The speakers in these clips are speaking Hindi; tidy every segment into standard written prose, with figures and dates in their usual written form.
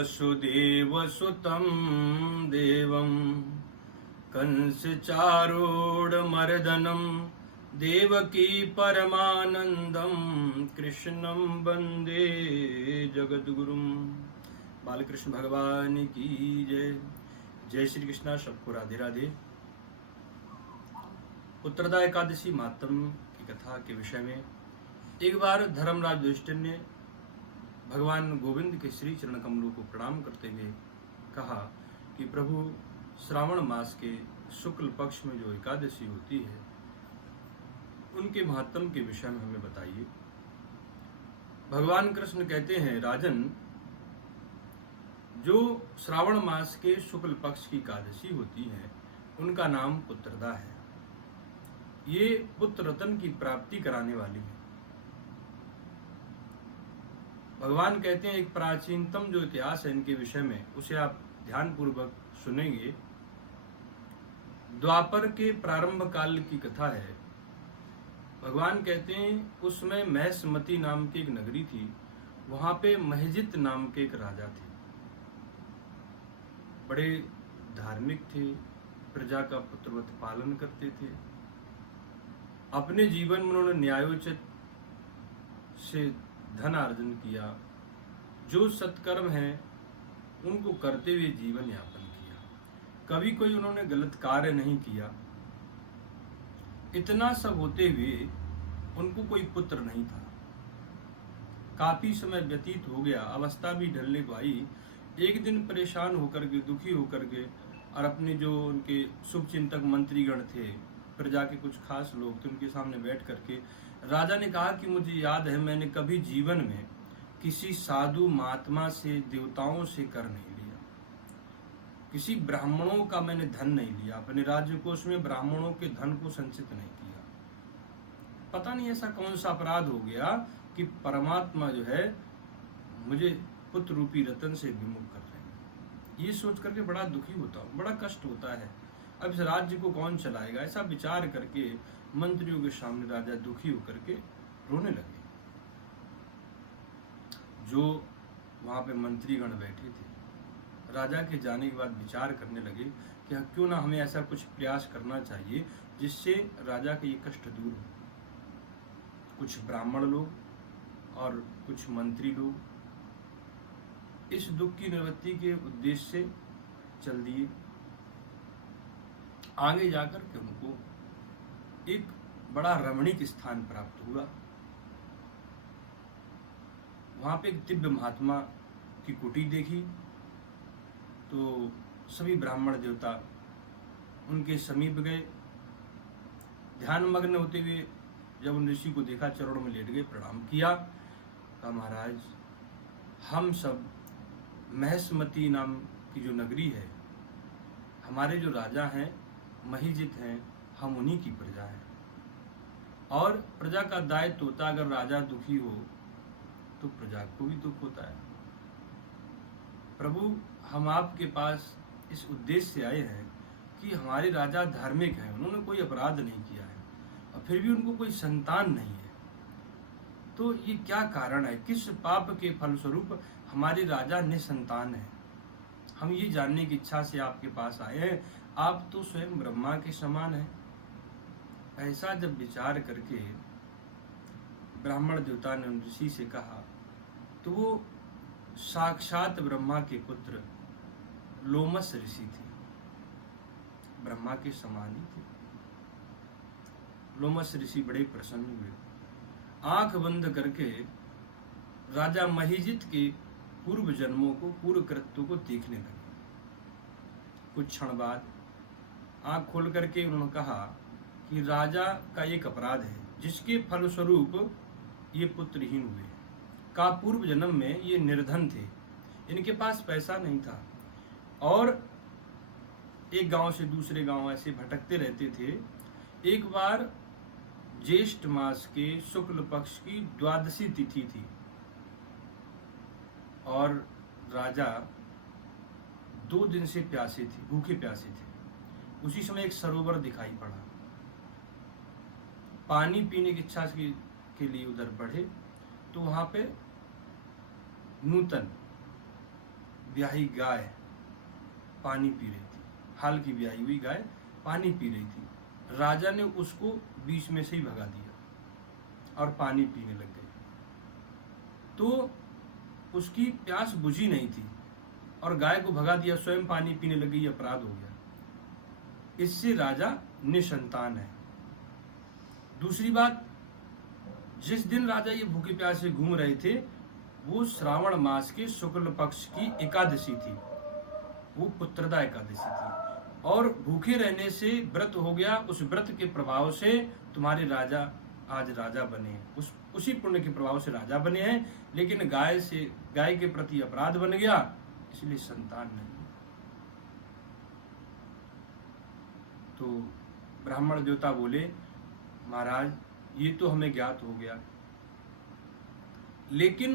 वसुदेवसुतं देवं कंसचारूढमर्दनं देवकी परमानंदं कृष्णं वंदे जगद्गुरुं। बालकृष्ण भगवान की जय। जय श्री कृष्णा। सबको राधे राधे। उत्तरदा एकादशी महात्म की कथा के विषय में एक बार धर्मराज युधिष्ठिर ने भगवान गोविंद के श्री चरण कमलों को प्रणाम करते हुए कहा कि प्रभु, श्रावण मास के शुक्ल पक्ष में जो एकादशी होती है उनके महात्म के विषय में हमें बताइए। भगवान कृष्ण कहते हैं, राजन, जो श्रावण मास के शुक्ल पक्ष की एकादशी होती है उनका नाम पुत्रदा है। ये पुत्र रतन की प्राप्ति कराने वाली है। भगवान कहते हैं, एक प्राचीनतम जो इतिहास है इनके विषय में उसे आप ध्यान पूर्वक सुनेंगे। द्वापर के प्रारंभ काल की कथा है। भगवान कहते हैं, उसमें महसमती नाम की एक नगरी थी। वहां पे महजित नाम के एक राजा थे। बड़े धार्मिक थे, प्रजा का पुत्रवत पालन करते थे। अपने जीवन में उन्होंने न्यायोचित से धन अर्जन किया। जो सत्कर्म है उनको करते हुए जीवन यापन किया। कभी कोई उन्होंने गलत कार्य नहीं किया। इतना सब होते हुए उनको कोई पुत्र नहीं था। काफी समय व्यतीत हो गया, अवस्था भी ढलने को आई। एक दिन परेशान होकर के, दुखी होकर के, और अपने जो उनके शुभचिंतक मंत्रीगण थे, प्रजा के कुछ खास लोग थे, उनके सामने बैठ करके राजा ने कहा कि मुझे याद है, मैंने कभी जीवन में किसी साधु महात्मा से, देवताओं से कर नहीं लिया। किसी ब्राह्मणों का मैंने धन नहीं लिया। अपने राज्य कोष में ब्राह्मणों के धन को संचित नहीं किया। पता नहीं ऐसा कौन सा अपराध हो गया कि परमात्मा जो है मुझे पुत्र रूपी रतन से विमुख कर रहे हैं। ये सोच करके बड़ा दुखी होता हूँ, बड़ा कष्ट होता है। अब इस राज्य को कौन चलाएगा? ऐसा विचार करके मंत्रियों के सामने राजा दुखी होकर के रोने लगे। जो वहां पे मंत्रीगण बैठे थे, राजा के जाने के बाद विचार करने लगे कि क्यों ना हमें ऐसा कुछ प्रयास करना चाहिए जिससे राजा के ये कष्ट दूर हो। कुछ ब्राह्मण लोग और कुछ मंत्री लोग इस दुख की निवृत्ति के उद्देश्य से चल दिए। आगे जाकर के उनको एक बड़ा रमणीक स्थान प्राप्त हुआ। वहां पे एक दिव्य महात्मा की कुटी देखी तो सभी ब्राह्मण देवता उनके समीप गए। ध्यान मग्न होते हुए जब उन ऋषि को देखा, चरणों में लेट गए, प्रणाम किया। कहा, महाराज, हम सब महसमती नाम की जो नगरी है, हमारे जो राजा हैं महिजित हैं, हम उन्हीं की प्रजा है। और प्रजा का दायित्व होता है, अगर राजा दुखी हो तो प्रजा को भी दुख होता है। प्रभु, हम आपके पास इस उद्देश्य से आए हैं कि हमारे राजा धार्मिक हैं, उन्होंने कोई अपराध नहीं किया है और फिर भी उनको कोई संतान नहीं है। तो ये क्या कारण है? किस पाप के फलस्वरूप हमारे राजा निसंतान है? हम ये जानने की इच्छा से आपके पास आए हैं। आप तो स्वयं ब्रह्मा के समान हैं। ऐसा जब विचार करके ब्राह्मण देवता ने उन ऋषि से कहा तो वो साक्षात ब्रह्मा के पुत्र लोमस ऋषि थे। ब्रह्मा के समान ही थे। लोमस ऋषि बड़े प्रसन्न हुए। आंख बंद करके राजा महिजित के पूर्व जन्मों को, पूर्व कृत्यों को देखने लगे। कुछ क्षण बाद आंख खोल करके उन्होंने कहा कि राजा का एक अपराध है जिसके फलस्वरूप ये पुत्रहीन हुए। का पूर्व जन्म में ये निर्धन थे, इनके पास पैसा नहीं था और एक गांव से दूसरे गांव ऐसे भटकते रहते थे। एक बार ज्येष्ठ मास के शुक्ल पक्ष की द्वादशी तिथि थी और राजा 2 दिन से प्यासे थे, भूखे प्यासे थे। उसी समय एक सरोवर दिखाई पड़ा। पानी पीने की इच्छा के लिए उधर बढ़े तो वहां पे नूतन ब्याही गाय पानी पी रही थी, हाल की ब्याही हुई गाय पानी पी रही थी। राजा ने उसको बीच में से ही भगा दिया और पानी पीने लग गई। तो उसकी प्यास बुझी नहीं थी और गाय को भगा दिया, स्वयं पानी पीने लग गई, अपराध हो गया। इससे राजा निसंतान है। दूसरी बात, जिस दिन राजा ये भूखे प्यासे घूम रहे थे वो श्रावण मास के शुक्ल पक्ष की एकादशी थी, वो पुत्रदा एकादशी थी। और भूखे रहने से व्रत हो गया, उस व्रत के प्रभाव से तुम्हारे राजा आज राजा बने, उसी पुण्य के प्रभाव से राजा बने हैं। लेकिन गाय के प्रति अपराध बन गया, इसलिए संतान नहीं। तो ब्राह्मण देवता बोले, महाराज ये तो हमें ज्ञात हो गया, लेकिन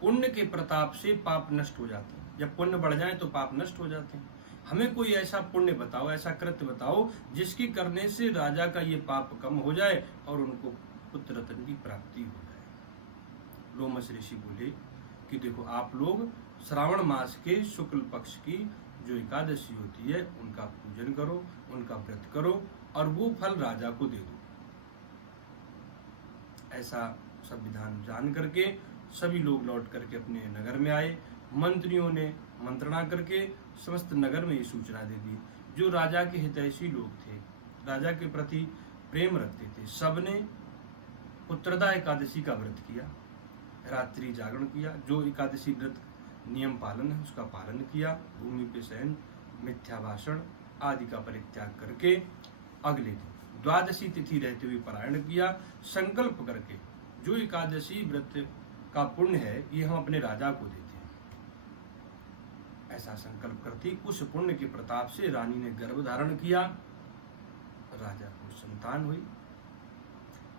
पुण्य के प्रताप से पाप नष्ट हो जाते हैं। जब पुण्य बढ़ जाए तो पाप नष्ट हो जाते हैं। हमें कोई ऐसा पुण्य बताओ, ऐसा कृत्य बताओ जिसके करने से राजा का ये पाप कम हो जाए और उनको पुत्र रत्न की प्राप्ति हो जाए। लोमस ऋषि बोले कि देखो, आप लोग श्रावण मास के शुक्ल पक्ष की जो एकादशी होती है उनका पूजन करो, उनका व्रत करो और वो फल राजा को दे दो। ऐसा सब विधान जान करके सभी लोग लौट करके अपने नगर में आए। मंत्रियों ने मंत्रणा करके समस्त नगर में ये सूचना दे दी। जो राजा के हितैषी लोग थे, राजा के प्रति प्रेम रखते थे, सबने पुत्रदा एकादशी का व्रत किया, रात्रि जागरण किया। जो एकादशी व्रत नियम पालन है उसका पालन किया। भूमि पे शयन, मिथ्या भाषण आदि का परित्याग करके अगले दिन द्वादशी तिथि रहते हुए पारायण किया। संकल्प करके जो एकादशी व्रत का पुण्य है ये हम अपने राजा को देते हैं, ऐसा संकल्प करती उस पुण्य के प्रताप से रानी ने गर्भ धारण किया, राजा को संतान हुई,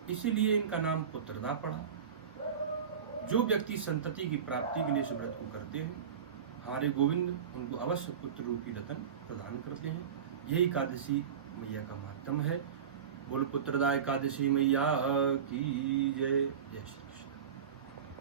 इसीलिए इनका नाम पुत्रदा पड़ा। जो व्यक्ति संतति की प्राप्ति के लिए इस व्रत को करते हैं, हमारे गोविंद उनको अवश्य पुत्र रूपी रतन प्रदान करते हैं। यही एकादशी मैया का महत्व है। बोल पुत्रदा एकादशी मैया की जय। जय श्री